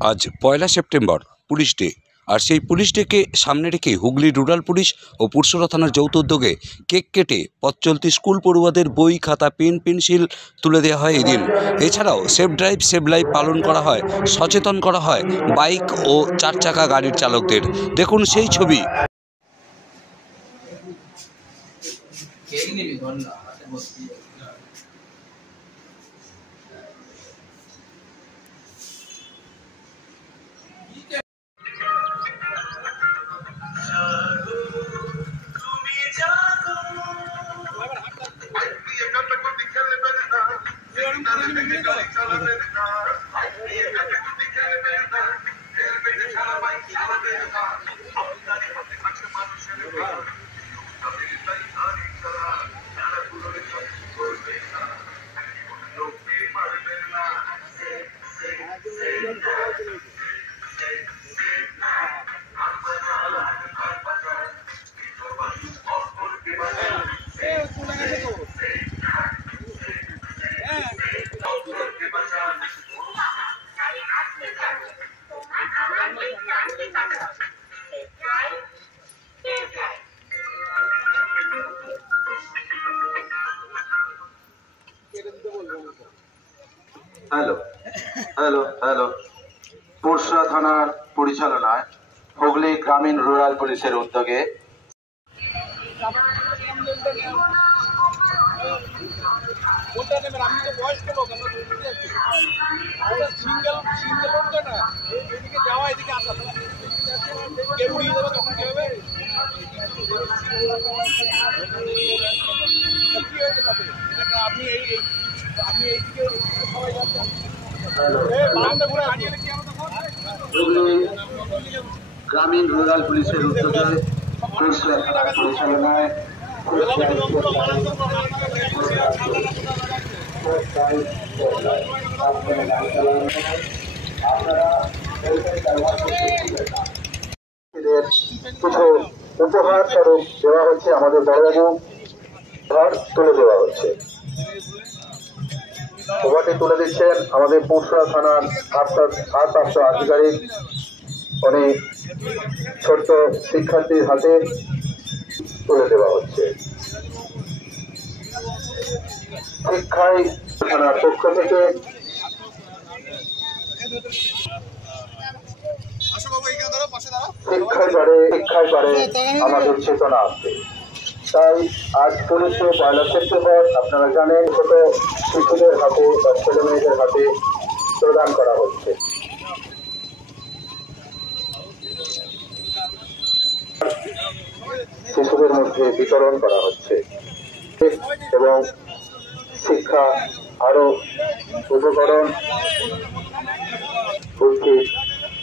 আজ পয়লা September police day. আর সেই police ডেকে সামনে রেখে হুগলি রুরাল পুলিশ ও পুরসরা থানার যৌথ উদ্যোগে কেক কেটে পথ চলতি স্কুল পড়ুয়াদের বই, খাতা, পেন, পেন্সিল তুলে দেওয়া হয় এদিন। এছাড়াও সেভ ড্রাইভ সেভ লাইফ পালন করা হয়, সচেতন করা হয় বাইক ও চার চাকা গাড়ির চালকদের। দেখুন সেই ছবি। হ্যালো হ্যালো হ্যালো পুরসরা থানার পরিচালনায় হুগলি গ্রামীণ রুরাল পুলিশের উদ্যোগে গ্রামীণ রুরাল পুলিশের উদ্যোগে পুরসরা থানার পরিচালনায় কিছু উপহার স্বরূপ দেওয়া হচ্ছে। আমাদের বড়বাবু ঘর তুলে দেওয়া হচ্ছে। উপহারটি তুলে দিচ্ছেন আমাদের পুরসরা থানার ভারপ্রাপ্ত আধিকারিক। উনি ছোট্ট শিক্ষার্থীর হাতে তুলে দেওয়া হচ্ছে। শিক্ষায় থানার পক্ষ থেকে শিক্ষায় পারে আমাদের চেতনা আসবে। তাই আজ পুলিশে পয়লা সেপ্টেম্বর আপনারা জানেন ছোট শিশুদের হাতে বা ছেলে মেয়েদের হাতে প্রদান করা হচ্ছে। শিশুদের মধ্যে বিতরণ করা হচ্ছে এবং শিক্ষা আরো উপকরণ বুদ্ধি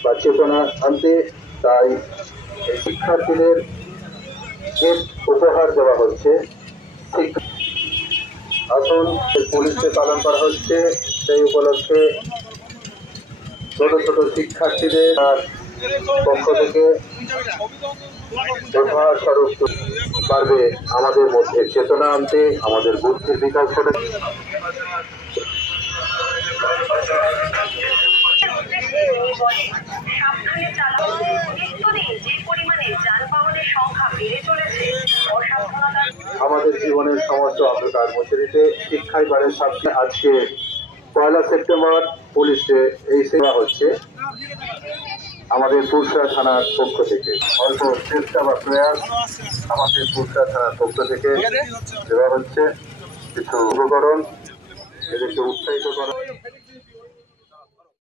বা চেতনা আনতে তাই এই শিক্ষার্থীদের উপহার দেওয়া হচ্ছে। আসুন পুলিশে পালন করা হচ্ছে। সেই উপলক্ষে ছোট ছোট শিক্ষার্থীদের পক্ষ থেকে উপহার স্বরূপ পারবে আমাদের মধ্যে চেতনা আনতে, আমাদের বুদ্ধির বিকাশ ঘটে। আমাদের জীবনের সমস্ত অন্ধকার মুছে দিতে শিক্ষাই পারে সামনে। আজকে পয়লা সেপ্টেম্বর পুলিশে এই সেবা হচ্ছে আমাদের পুরসরা থানার পক্ষ থেকে। অল্প চেষ্টা বা প্রয়াস আমাদের পুরসরা থানার পক্ষ থেকে দেওয়া হচ্ছে। কিছু উপকরণ এদেরকে উৎসাহিত করা।